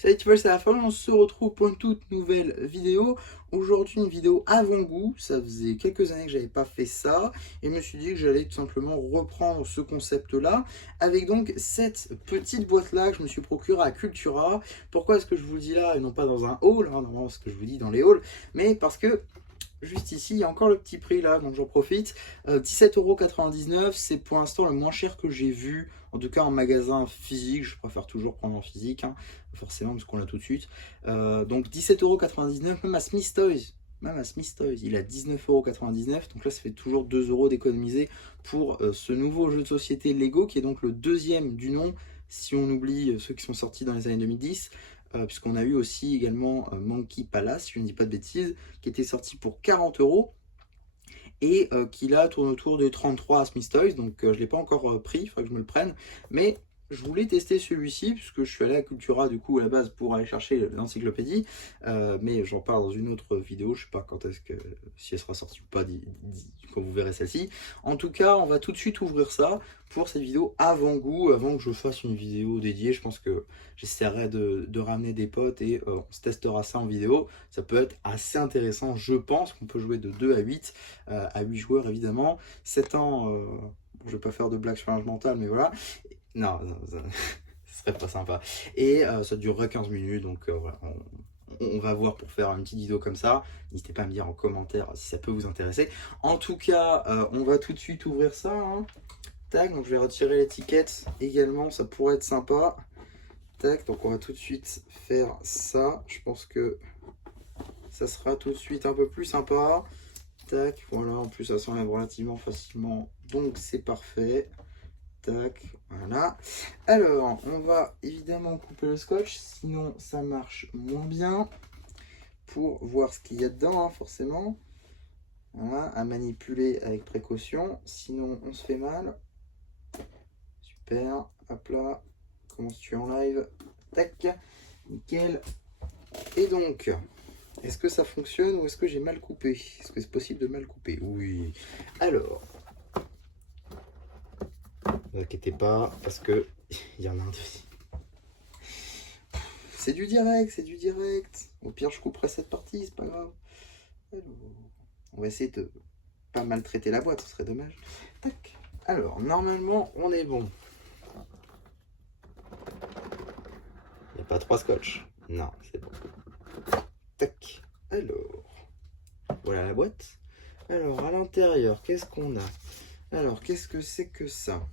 Salut tout le monde, c'est la fin, on se retrouve pour une toute nouvelle vidéo. Aujourd'hui une vidéo avant-goût, ça faisait quelques années que j'avais pas fait ça et je me suis dit que j'allais tout simplement reprendre ce concept-là avec donc cette petite boîte-là que je me suis procurée à Cultura. Pourquoi est-ce que je vous le dis là et non pas dans un haul, hein, normalement ce que je vous dis dans les hauls, mais parce que juste ici, il y a encore le petit prix là, donc j'en profite. 17,99 €, c'est pour l'instant le moins cher que j'ai vu, en tout cas en magasin physique. Je préfère toujours prendre en physique, hein, forcément, parce qu'on l'a tout de suite. Donc 17,99 €, même à Smith Toys. Même à Smith Toys, il a 19,99 €. Donc là, ça fait toujours 2 € d'économiser pour ce nouveau jeu de société Lego, qui est donc le deuxième du nom, si on oublie ceux qui sont sortis dans les années 2010. Puisqu'on a eu aussi également Monkey Palace, si je ne dis pas de bêtises, qui était sorti pour 40 € et qui là tourne autour des 33 à Smith Toys. Donc je ne l'ai pas encore pris, il faudrait que je me le prenne. Mais je voulais tester celui-ci, puisque je suis allé à Cultura du coup à la base pour aller chercher l'encyclopédie. Mais j'en parle dans une autre vidéo, je ne sais pas quand est-ce que, si elle sera sortie ou pas, quand vous verrez celle-ci. En tout cas, on va tout de suite ouvrir ça pour cette vidéo avant-goût, avant que je fasse une vidéo dédiée. Je pense que j'essaierai de ramener des potes et on se testera ça en vidéo. Ça peut être assez intéressant, je pense qu'on peut jouer de 2 à 8 joueurs évidemment. 7 ans, je vais pas faire de blagues sur l'âge mental, mais voilà. Non, non, ça, ce serait pas sympa. Et ça durerait 15 minutes, donc voilà, on va voir pour faire une petite vidéo comme ça. N'hésitez pas à me dire en commentaire si ça peut vous intéresser. En tout cas, on va tout de suite ouvrir ça, hein. Tac, donc je vais retirer l'étiquette également, ça pourrait être sympa. Tac, donc on va tout de suite faire ça. Je pense que ça sera tout de suite un peu plus sympa. Tac, voilà, en plus ça s'enlève relativement facilement, donc c'est parfait. Tac, voilà. Alors, on va évidemment couper le scotch, sinon ça marche moins bien. Pour voir ce qu'il y a dedans, hein, forcément. Voilà, à manipuler avec précaution, sinon on se fait mal. Super, hop là. Commences-tu en live? Tac, nickel. Et donc, est-ce que ça fonctionne ou est-ce que j'ai mal coupé? Est-ce que c'est possible de mal couper? Oui. Alors, ne vous inquiétez pas, parce que il y en a un deuxième. C'est du direct, c'est du direct. Au pire, je couperai cette partie, c'est pas grave. Alors, on va essayer de pas maltraiter la boîte, ce serait dommage. Tac. Alors, normalement, on est bon. Il n'y a pas 3 scotch. Non, c'est bon. Tac. Alors, voilà la boîte. Alors, à l'intérieur, qu'est-ce qu'on a? Alors, qu'est-ce que c'est que ça?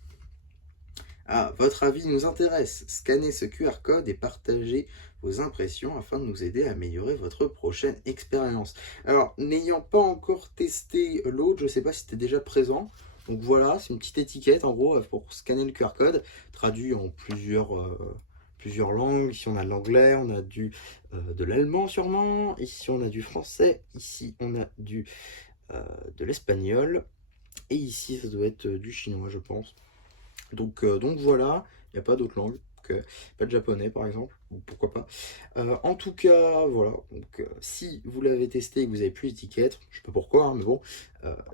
Ah, votre avis nous intéresse. Scannez ce QR code et partagez vos impressions afin de nous aider à améliorer votre prochaine expérience. Alors, n'ayant pas encore testé l'autre, je ne sais pas si c'était déjà présent. Donc voilà, c'est une petite étiquette en gros pour scanner le QR code, traduit en plusieurs langues. Ici on a de l'anglais, on a de l'allemand sûrement, ici on a du français, ici on a de l'espagnol, et ici ça doit être du chinois je pense. Donc voilà, il n'y a pas d'autres langues, pas de japonais par exemple, ou pourquoi pas. En tout cas, voilà, donc si vous l'avez testé et que vous n'avez plus l'étiquette, je sais pas pourquoi, hein, mais bon,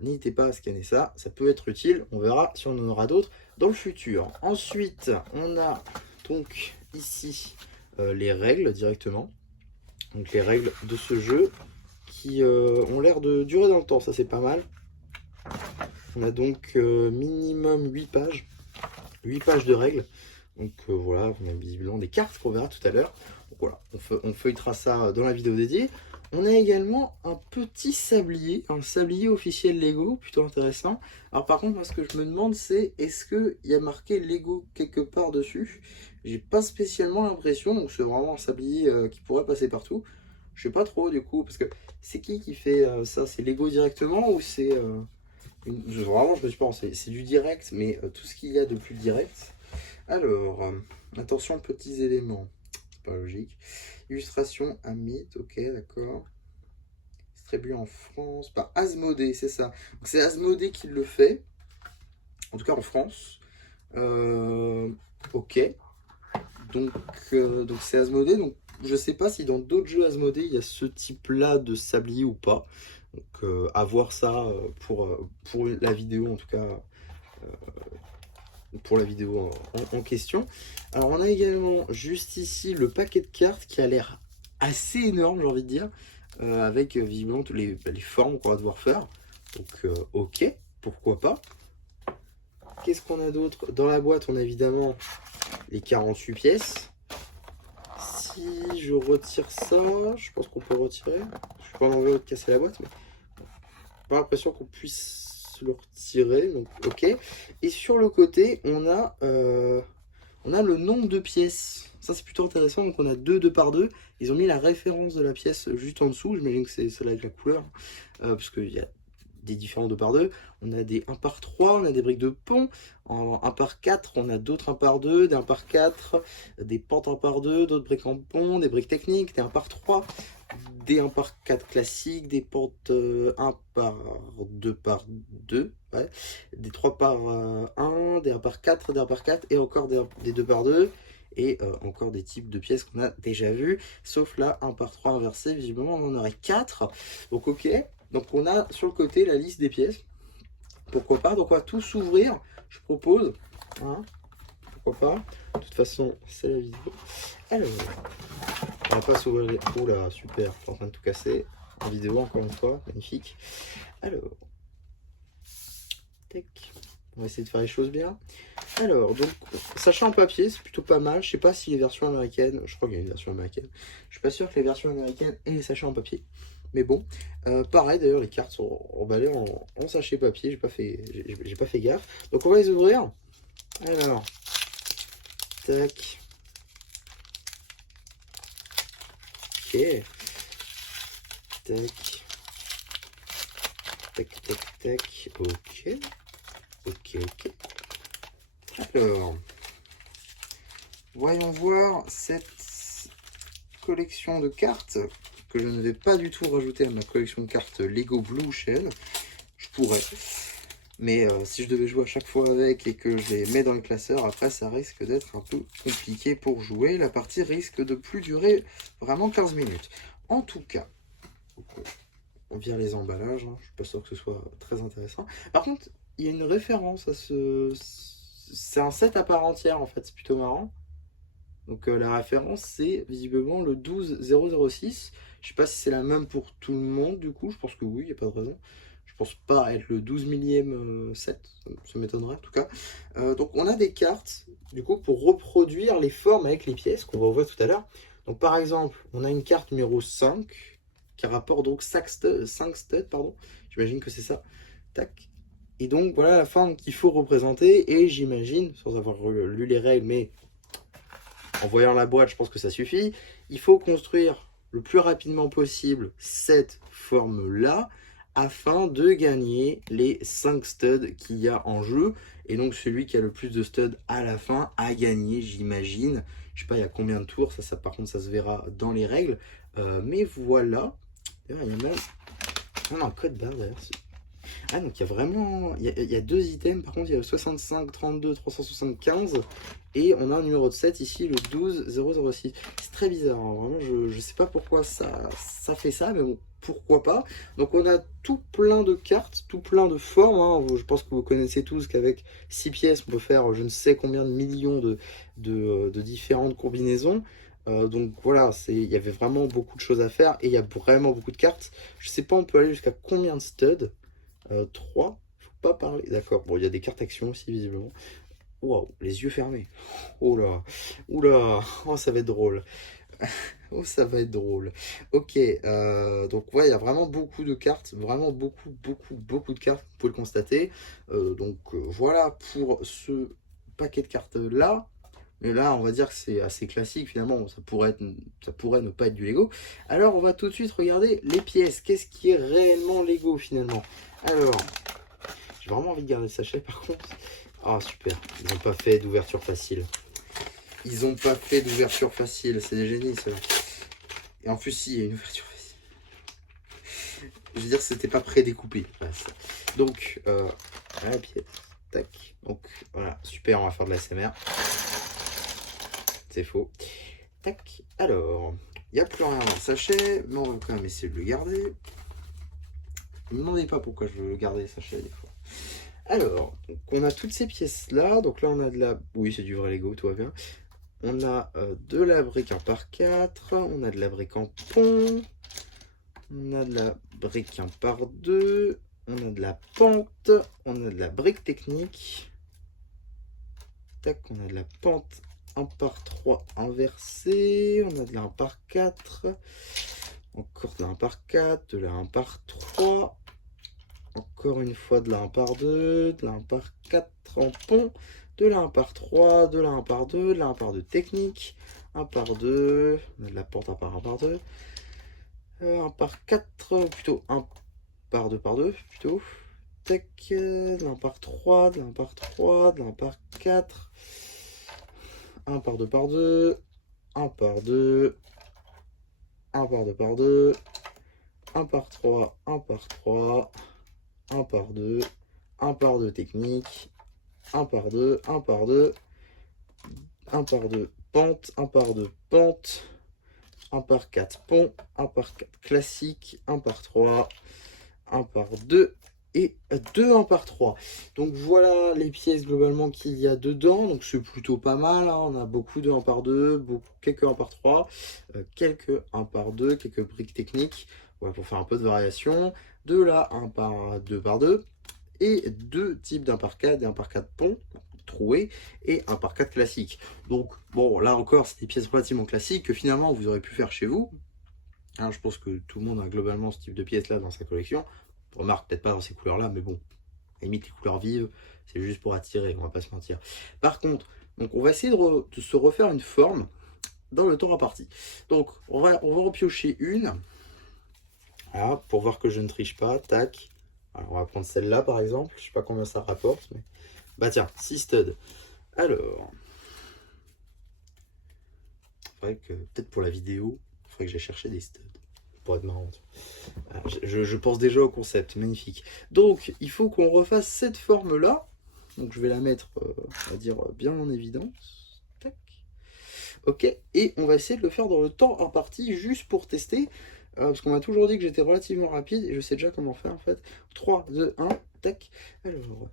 n'hésitez pas à scanner ça, ça peut être utile, on verra si on en aura d'autres dans le futur. Ensuite, on a donc ici les règles directement, donc les règles de ce jeu qui ont l'air de durer dans le temps, ça c'est pas mal. On a donc minimum 8 pages. 8 pages de règles. Donc voilà, on a visiblement des cartes qu'on verra tout à l'heure. Donc voilà, on feuilletera ça dans la vidéo dédiée. On a également un petit sablier, un sablier officiel Lego, plutôt intéressant. Alors par contre, moi ce que je me demande c'est, est-ce qu'il y a marqué Lego quelque part dessus? J'ai pas spécialement l'impression, donc c'est vraiment un sablier qui pourrait passer partout. Je sais pas trop du coup, parce que c'est qui fait ça? C'est Lego directement ou c'est... Vraiment, je me suis pas renseigné. C'est du direct, mais tout ce qu'il y a de plus direct. Alors, attention, petits éléments. C'est pas logique. Illustration à mythe, ok, d'accord. Distribué en France par Asmodée, c'est ça. C'est Asmodée qui le fait, en tout cas en France. Ok. Donc c'est Asmodée. Donc je sais pas si dans d'autres jeux Asmodée il y a ce type-là de sablier ou pas. Donc à voir ça pour la vidéo en tout cas. pour la vidéo en question. Alors on a également juste ici le paquet de cartes qui a l'air assez énorme, j'ai envie de dire, avec visiblement toutes les formes qu'on va devoir faire. Donc ok, pourquoi pas. Qu'est-ce qu'on a d'autre? Dans la boîte, on a évidemment les 48 pièces. Si je retire ça, je pense qu'on peut retirer. Je peux en enlever ou de casser la boîte, mais pas l'impression qu'on puisse le retirer, donc ok. Et sur le côté, on a le nombre de pièces. Ça, c'est plutôt intéressant. Donc, on a 2 par 2. Ils ont mis la référence de la pièce juste en dessous. J'imagine que c'est celle avec la couleur, parce qu'il y a des différents 2 par 2. On a des 1 par 3, on a des briques de pont. En 1 par 4, on a d'autres 1 par 2, des 1 par 4, des pentes 1 par 2, d'autres briques en pont, des briques techniques, des 1 par 3, des 1 par 4 classiques, des pentes 1 par 2 par 2, ouais, des 3 par 1, des 1 par 4, des 1 par 4 et encore des 2 par 2. Et encore des types de pièces qu'on a déjà vu, sauf là 1 par 3 inversé, visiblement on en aurait 4. Donc ok, donc on a sur le côté la liste des pièces. Pourquoi pas? Donc on va tous s'ouvrir, je propose. Hein, pourquoi pas? De toute façon, c'est la vidéo. Alors, on va pas s'ouvrir les... Oula, super, je suis en train de tout casser. En vidéo, encore une fois, magnifique. Alors, tac. On va essayer de faire les choses bien. Alors, donc, sachet en papier, c'est plutôt pas mal. Je sais pas si les versions américaines, je crois qu'il y a une version américaine. Je suis pas sûr que les versions américaines aient les sachets en papier. Mais bon, pareil d'ailleurs, les cartes sont emballées en sachet papier. J'ai pas fait gaffe. Donc, on va les ouvrir. Alors, tac. Ok. Tac. Tac, tac, tac. Ok. Ok, ok. Alors, voyons voir cette collection de cartes que je ne vais pas du tout rajouter à ma collection de cartes Lego Blue Ocean. Je pourrais, mais si je devais jouer à chaque fois avec et que je les mets dans le classeur, après ça risque d'être un peu compliqué pour jouer. La partie risque de plus durer vraiment 15 minutes. En tout cas, on vire les emballages, hein. Je suis pas sûr que ce soit très intéressant. Par contre, il y a une référence à ce... C'est un set à part entière en fait, c'est plutôt marrant. Donc la référence c'est visiblement le 12006. Je sais pas si c'est la même pour tout le monde du coup, je pense que oui, il n'y a pas de raison. Je pense pas être le 12 millième set, ça m'étonnerait en tout cas. Donc on a des cartes du coup pour reproduire les formes avec les pièces qu'on va ouvrir tout à l'heure. Donc par exemple, on a une carte numéro 5 qui rapporte donc 5 studs, pardon. J'imagine que c'est ça. Tac. Et donc voilà la forme qu'il faut représenter. Et j'imagine, sans avoir lu les règles, mais en voyant la boîte, je pense que ça suffit. Il faut construire le plus rapidement possible cette forme-là afin de gagner les 5 studs qu'il y a en jeu. Et donc celui qui a le plus de studs à la fin a gagné, j'imagine. Je sais pas il y a combien de tours, ça par contre ça se verra dans les règles. Mais voilà. D'ailleurs il y a même... On a un code barre d'ailleurs. Ah donc il y a vraiment, il y a 2 items, par contre il y a le 65 32 375 et on a un numéro de 7 ici, le 12 006. C'est très bizarre, hein. Vraiment je sais pas pourquoi ça fait ça, mais bon, pourquoi pas. Donc on a tout plein de cartes, tout plein de formes, hein. Je pense que vous connaissez tous qu'avec 6 pièces on peut faire je ne sais combien de millions de différentes combinaisons. Donc voilà, il y avait vraiment beaucoup de choses à faire et il y a vraiment beaucoup de cartes. Je sais pas on peut aller jusqu'à combien de studs. 3, faut pas parler. D'accord, bon, il y a des cartes actions aussi, visiblement. Waouh, les yeux fermés. Oh là, oula, oh, ça va être drôle. Oh, ça va être drôle. Ok, donc ouais, il y a vraiment beaucoup de cartes, vraiment beaucoup de cartes, vous pouvez le constater. Donc voilà pour ce paquet de cartes là. Mais là, on va dire que c'est assez classique finalement, ça pourrait ne pas être du Lego. Alors, on va tout de suite regarder les pièces. Qu'est-ce qui est réellement Lego finalement? Alors, j'ai vraiment envie de garder le sachet par contre. Ah, super, ils n'ont pas fait d'ouverture facile. Ils n'ont pas fait d'ouverture facile, c'est des génies ça. Et en plus, si, il y a une ouverture facile. Je veux dire, c'était pas prédécoupé. Donc, la pièce, tac. Donc, voilà, super, on va faire de la SMR. C'est faux. Tac. Alors, il n'y a plus rien dans le sachet, mais on va quand même essayer de le garder. Ne me demandez pas pourquoi je veux garder le sachet des fois. Alors, donc, on a toutes ces pièces-là. Donc là, on a de la... Oui, c'est du vrai Lego, tout va bien. On a de la brique 1x4. On a de la brique en pont. On a de la brique 1x2. On a de la pente. On a de la brique technique. Tac, on a de la pente 1x3 inversée. On a de la 1x4. Encore de la 1x4. De la 1x3. Encore une fois de la 1 par 2, de la 1 par 4 en pont, de la 1 par 3, de la 1 par 2, de la 1 par 2 technique, 1 par 2, on a de la porte 1 par 1 par 2, 1 par 4, plutôt 1 par 2, plutôt, tac, de la 1 par 3, de la 1 par 3, de la 1 par 4, 1 par 2 par 2, 1 par 2, 1 par 2 par 2, 1 par 3, 1 par 3, 1 par 2, 1 par 2 technique, 1 par 2, 1 par 2, 1 par 2 pente, 1 par 2 pente, 1 par 4 pont, 1 par 4 classique, 1 par 3, 1 par 2 et 2 1 par 3. Donc voilà les pièces globalement qu'il y a dedans. Donc c'est plutôt pas mal, hein. On a beaucoup de 1 par 2, quelques 1 par 3, quelques 1 par 2, quelques briques techniques. Voilà, pour faire un peu de variation. De là 1 par 2 par 2. Et deux types d'1 par 4 et 1 par 4 pont troué et 1 par 4 classique. Donc bon, là encore c'est des pièces relativement classiques que finalement vous aurez pu faire chez vous, hein. Je pense que tout le monde a globalement ce type de pièces là dans sa collection. Remarque peut-être pas dans ces couleurs là, mais bon, à la limite les couleurs vives c'est juste pour attirer, on va pas se mentir. Par contre, donc on va essayer de se refaire une forme dans le temps imparti. Donc on va repiocher une, voilà, pour voir que je ne triche pas. Tac. Alors, on va prendre celle-là par exemple, je sais pas combien ça rapporte, mais bah tiens, 6 studs. Alors, faudrait que peut-être pour la vidéo, il faudrait que j'aille chercher des studs pour être marrant. Alors, je pense déjà au concept, magnifique. Donc, il faut qu'on refasse cette forme-là. Donc, je vais la mettre, on va dire, bien en évidence. Tac. Ok, et on va essayer de le faire dans le temps imparti, juste pour tester. Parce qu'on m'a toujours dit que j'étais relativement rapide, et je sais déjà comment faire en fait. 3, 2, 1, tac. Alors,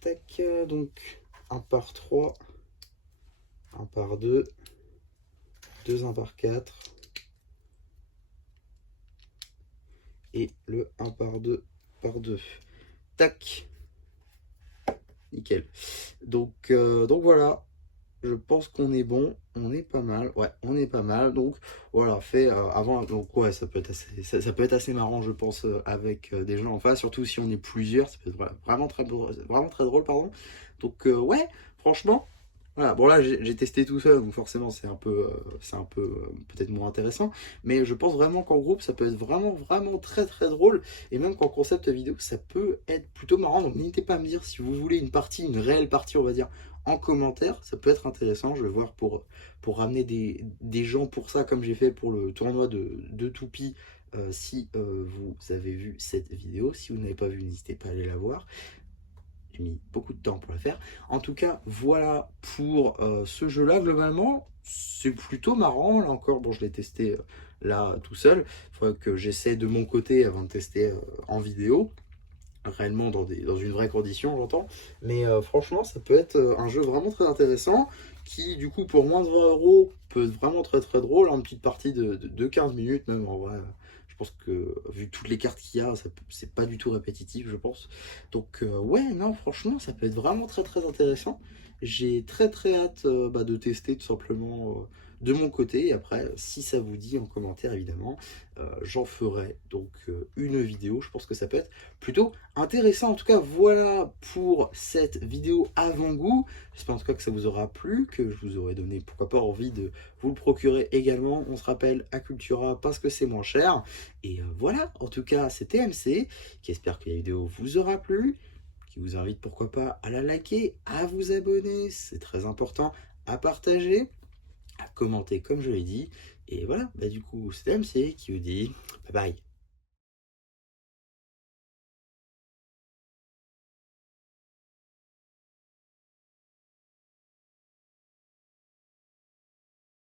tac, donc 1 par 3, 1 par 2, 2 1 par 4, et le 1 par 2 par 2. Tac. Nickel. Donc voilà, je pense qu'on est bon, on est pas mal, ouais, on est pas mal. Donc voilà, fait avant, donc ouais, ça peut être assez, ça peut être assez marrant, je pense, avec des gens en face, surtout si on est plusieurs, ça peut être vraiment très drôle, pardon. Donc ouais, franchement. Voilà, bon là j'ai testé tout seul, donc forcément c'est un peu peut-être moins intéressant, mais je pense vraiment qu'en groupe ça peut être vraiment très drôle, et même qu'en concept vidéo ça peut être plutôt marrant, donc n'hésitez pas à me dire si vous voulez une réelle partie on va dire, en commentaire, ça peut être intéressant, je vais voir pour ramener des gens pour ça, comme j'ai fait pour le tournoi de Toupie, si vous avez vu cette vidéo, si vous n'avez pas vu n'hésitez pas à aller la voir. J'ai mis beaucoup de temps pour la faire. En tout cas, voilà pour ce jeu-là. Globalement, c'est plutôt marrant. Là encore, bon, je l'ai testé là tout seul. Il faudrait que j'essaie de mon côté avant de tester en vidéo. Réellement dans une vraie condition, j'entends. Mais franchement, ça peut être un jeu vraiment très intéressant qui, du coup, pour moins de 20 € peut être vraiment très drôle. Une petite partie de 15 minutes, même en vrai. Je pense que, vu toutes les cartes qu'il y a, c'est pas du tout répétitif, je pense. Donc, ouais, non, franchement, ça peut être vraiment très intéressant. J'ai très hâte de tester tout simplement de mon côté. Et après, si ça vous dit en commentaire, évidemment, j'en ferai donc une vidéo. Je pense que ça peut être plutôt intéressant. En tout cas, voilà pour cette vidéo avant-goût. J'espère en tout cas que ça vous aura plu, que je vous aurai donné, pourquoi pas, envie de vous le procurer également. On se rappelle à Cultura parce que c'est moins cher. Et voilà, en tout cas, c'était MC, qui espère que la vidéo vous aura plu, qui vous invite pourquoi pas à la liker, à vous abonner, c'est très important, à partager, à commenter comme je l'ai dit. Et voilà, du coup, c'était MC qui vous dit bye bye.